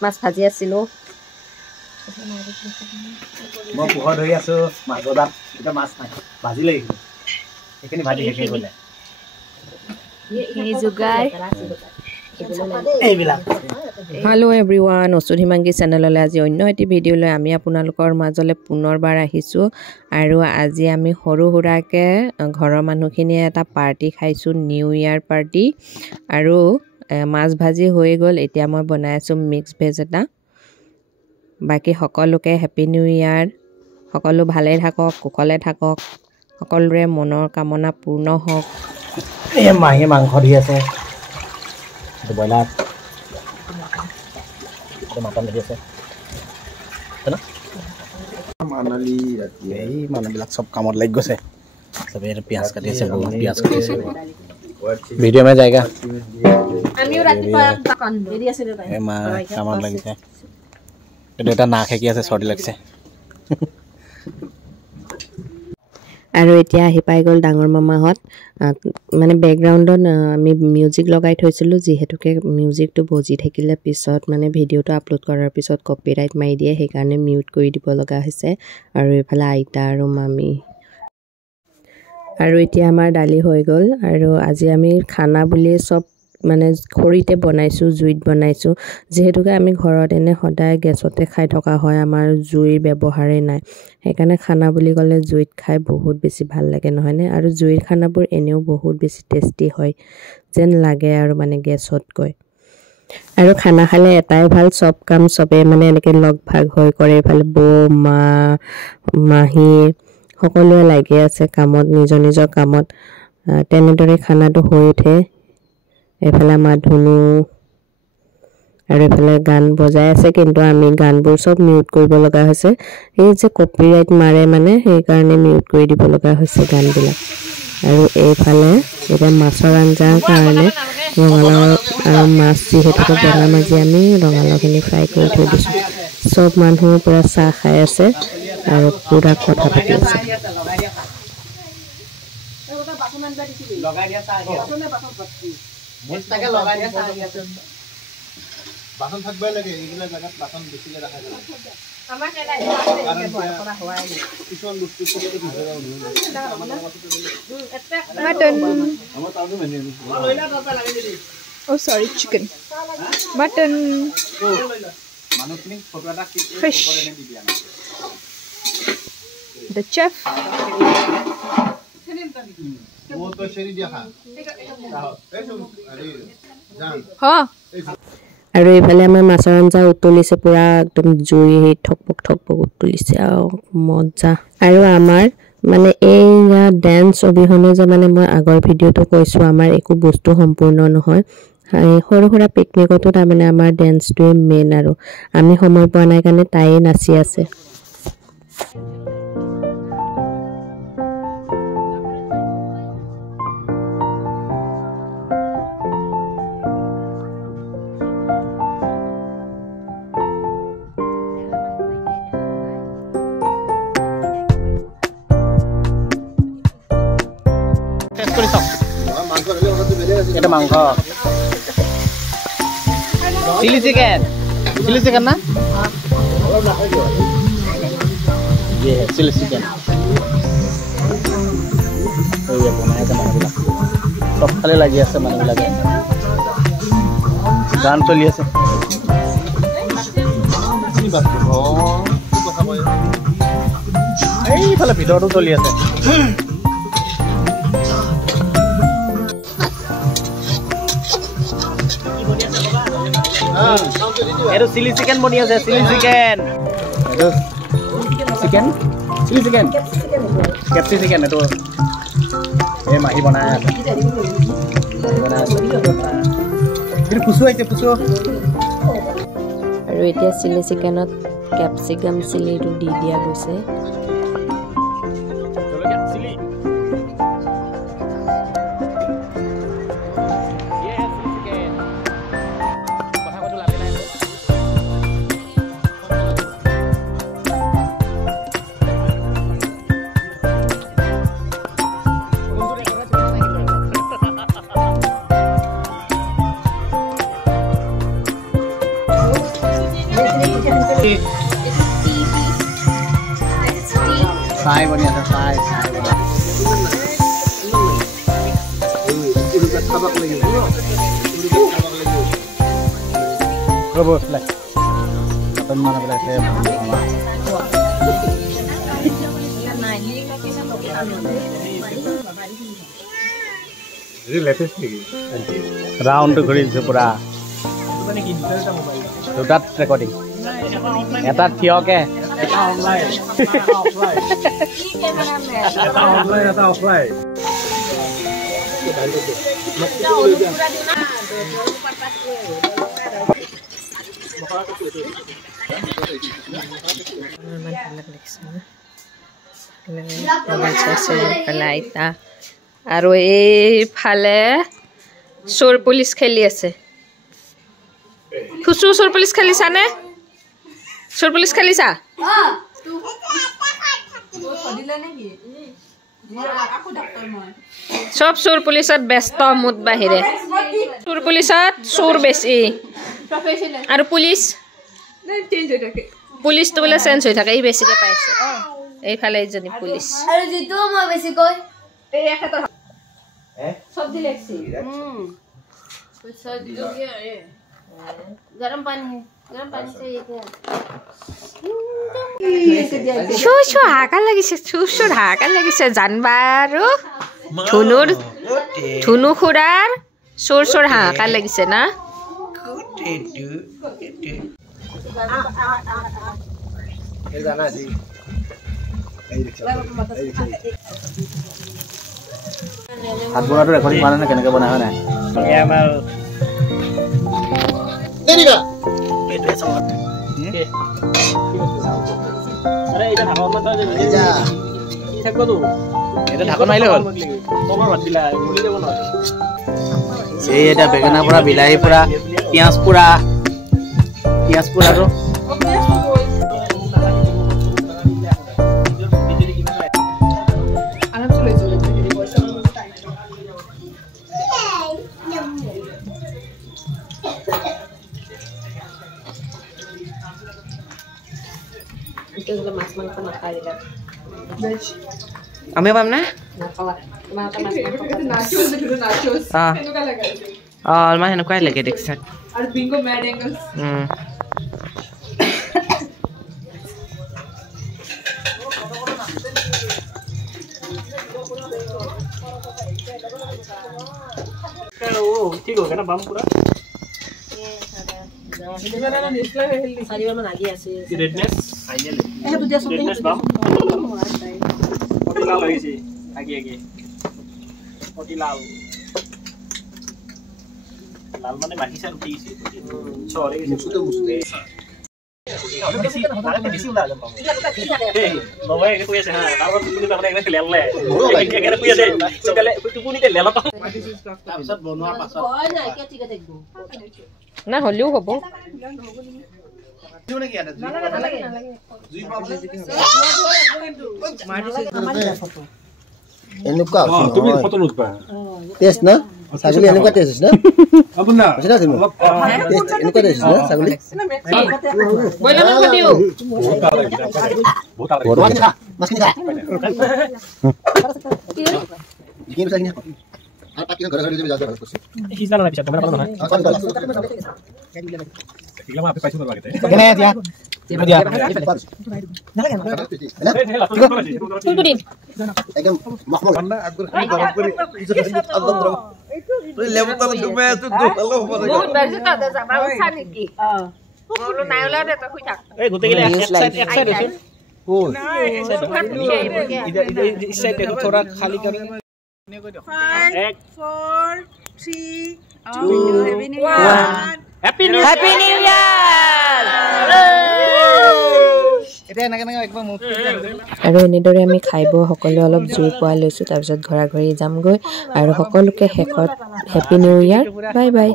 মাছ ভাজি আছিলো মই পোহৰ ধৰি আছো মাছদাত এটা মাছ নাই ভাজি লাগিব এখিনি ভাজি হেকে গলে এই জুগাৰ হেল্ল' এভৰিৱান অসুধিমাংগী চেনেললৈ আজি অন্য এটি ভিডিঅ' লৈ আমি আপোনালোকৰ মাজলৈ পুনৰবাৰ আহিছোঁ আৰু আজি আমি সৰু সুৰাকে ঘৰৰ মানুহখিনিয়ে এটা পাৰ্টি খাইছো নিউ ইয়াৰ পাৰ্টি আৰু মাছ ভাজি হৈ গ'ল এতিয়া মই বনাই আছো মিক্স ভেজ এটা বাকি সকলোকে হ্যাপি নিউ ইয়াৰ সকলো ভালে থাকক কুশলে থাকক সকলোৰে মনৰ কামনা পূৰ্ণ হওক এই মাহে মাংস দি আছে তো বইলাৰ তো মাটন দি আছে না মানালি ৰাতি এই মানুহবিলাক সব কামত লাগি গৈছে সবে পিয়াজ কাটি আছে বহুত পিয়াজ কাটি আছে ভিডিঅ' में जाएगा আমিও ৰাতিপুৱা কাম দেৰি আছে দেউতা এই মা কামত লাগিছে এটা না খেকি আছে চৰ্দি লাগিছে আৰু এতিয়া আহি পাই গ'ল ডাঙৰ মামাহত মানে বেকগ্ৰাউণ্ডত আমি মিউজিক লগাই থৈছিলোঁ যিহেতুকে মিউজিকটো বজি থাকিলে পিছত মানে ভিডিঅ'টো আপলোড কৰাৰ পিছত কপিৰাইট মাৰি দিয়ে সেইকাৰণে মিউট কৰি দিব লগা হৈছে আৰু এফালে আইতা আৰু মামী আৰু এতিয়া আমাৰ দালি হৈ গ'ল আৰু আজি আমি খানা বুলি সব মানে খৰিতে বনাইছো জুইত বনাইছো যেহেতুকে আমি ঘৰত এনে সদায় গেছতে খাই থকা হয় আমাৰ জুইৰ ব্যৱহাৰে নাই সেইকাৰণে খানা বুলি ক'লে জুইত খাই বহুত বেছি ভাল লাগে নহয় নে আৰু জুইৰ খানাবোৰ এনেও বহুত বেছি টেষ্টি হয় যেন লাগে আৰু মানে গেছত গৈ আৰু খানা খালে এটাই ভাল সব কাম সবে মানে এনেকে লগ ভাগ হৈ কৰে ফালে বৌ মা মাহী সকলোৱে লাগি আছে কামত নিজৰ নিজৰ কামত তেনেদৰে খানাটো হৈ উঠে এফালে আমাৰ ধুনু আৰু এফালে গান বজাই আছে কিন্তু আমি গানবোৰ সব মিউট কৰিব লগা হৈছে এই যে কপিৰাইট মাৰে মানে সেইকাৰণে মিউট কৰি দিব লগা হৈছে গানবিলাক আৰু এইফালে এটা মাছৰ আঞ্জাৰ কাৰণে ৰঙালাও আৰু মাছ যিহেতুকে বনাম আজি আমি ৰঙালাওখিনি ফ্ৰাই কৰি থৈ দিছোঁ সব মানুহ পুৰা চাহ খাই আছে আৰু পুৰা কথা পাতি আছে লগাই দিয়া চাহ মস্তাকে লগাই দিয়া চাহ বাসন থাকবে লাগে এইগুলা জায়গাত বাসন বেছিকে রাখা যায় আমার কেডা আছে বড় হওয়াই নাই কিছন বস্তু থেকে ভিতরে mutton আমার তাও মেনে নিছি লইলা দাদা লাগি দিলি oh sorry chicken mutton মানুষনি ফটোটা ক্লিক করে এনে দিবি আমি the chef वो तो शरी दिया हां अरे जान हां আৰু এইফালে আমাৰ মাছৰ আঞ্জা উতলিছে পুৰা একদম জুই ঠকপক উতলিছে আৰু মজা আৰু আমাৰ মানে এই ডান্স অভিহনে যে মানে মই আগৰ ভিডিঅ'টো কৈছো আমাৰ একো বস্তু সম্পূৰ্ণ নহয় সৰু সৰু পিকনিকতো তাৰমানে আমাৰ ডান্সটোৱে মেইন আৰু আমি সময় পোৱা নাই কাৰণে তাই নাচি আছে এটা মাংস চিলি চিকেন না ये है चिली चिकन ये बनाया था मानुला सब खाली লাগি আছে মানুলা গান চলি আছে কি বাত ও কি কথা কয় এই ফালে ভিডিওটো চলি আছে এটো চিলি চিকেন বনি আছে চিলি চিকেন এটো চিলি চিকেন কেপসি চিকেন এটো এ মাহি বনায় আছে এটো পুসু আছে পুসু আৰু এতিয়া চিলি চিকেনত ক্যাপসিকাম চিলিটো দি দিয়া গৈছে চাই বনি আছে চাই খাবাক লাগিব ৰ'ব লাগ আপন মানে বিলাকে লেটেষ্ট নেকি ৰাউণ্ড ঘূৰি দিছে পুৰা দুটাত ৰেকৰ্ডিং এটা থিয়কে এটা অনলাইন এটা অফলাইন আৰু এইফালে চোৰ পুলিচ খেলি আছে খুচু চোৰ পুলিচ খেলিছানে চোৰ পুলিচ খেলিছা সব চোৰ পুলিচত ব্যস্ত মুঠ বাহিৰে চোৰ পুলিচত চোৰ বেছি আৰু পুলিচটো বোলে চেঞ্জ হৈ থাকে এই বেছিকে পাইছে এইফালে এইজনী পুলিচ আৰু যিটো মই বেছি কই এই এখেতৰ সবজি লেখছি गरम पानी चाहिए চু হাকা লাগিছে জানবা আৰু ধুনু খুৰাৰ চোৰ হাকা লাগিছে না ভাত বনাটো ৰেকৰ্ডিং মানে না কেনেকৈ বনাই হয় নাই আমাৰ দেৰিবা পেটে সমান আরে এটা ঢাকা মত আছে যা কি থাকবো তো এটা ঢাকা নাইলে হল তোমার ভাত দিলা মুলি দেব না এই এটা বেগনা পুরা বিলাহি পুরা পিয়াজ পুরা তো আমি পাম না অলমান সেনেকুৱাই লাগে দেখছা আৰু বিংগো ম্যাড এঙ্গলস ঠিক हो गया ना बम पूरा চাৰিবাৰ মান আগি আছে रेडनेस फाइनल এ তো দিয়া সব रेडनेस बम पटिला লাগিছে আগে पटिला লাল মানে মাটিছা উঠি গিছে সরি মুছুতে বেশি উলা যাম এই বাবা একে কই আছে হ্যাঁ তারপর তুমি তারপরে এখানে লেললে এখানে কই আছে সকালে টুকুনিতে লেলা পাও তাৰপিছত বনোৱাৰ পাছত কয় না কে ঠিক আছে না হলিও হ'ব দিও নাকি এটা নালাগে জুই পাবলে এনেকুৱা তুমি ফটো নুঠবা টেষ্ট না ছাগলী এনেকুৱা টেষ্ট না আপন না আছে না তুমি টেষ্ট এনেকুৱা টেষ্ট না ছাগলী বইলা না দিও বহুত মাছ কিনা কি বিচাৰি না আর পাকি ঘরে ঘরে যাবে ভালো করছে হিজলা না পিছা ক্যামেরা পালো না এগুলা আপনি পাইছো লাগতে কেনে দিয়া দিয়া ফুলপুরি একদম মাহমুদ না আকবর গরম করে ইজ্জত আদম ধরো তুই লেবুটা ঢুবে তুই দোলো পড়ে বহুত বেশি তাতে যাবা উঠা নেকি বলো নাই ওলা দে তো কই থাক এই গতে গেলে এক সাইড আছে ও इस साइड देखो थोड़ा खाली कर 5 4 3 2 1 हैप्पी न्यू ইয়ার এটা এনেকে একবার মুখ আৰু এনেদৰে আমি খাই বৈ সকলোৱে অলপ জুই পোৱা লৈছোঁ তাৰপিছত ঘৰা ঘৰি যামগৈ আৰু সকলোকে শেষত হেপী নিউ ইয়াৰ বাই বাই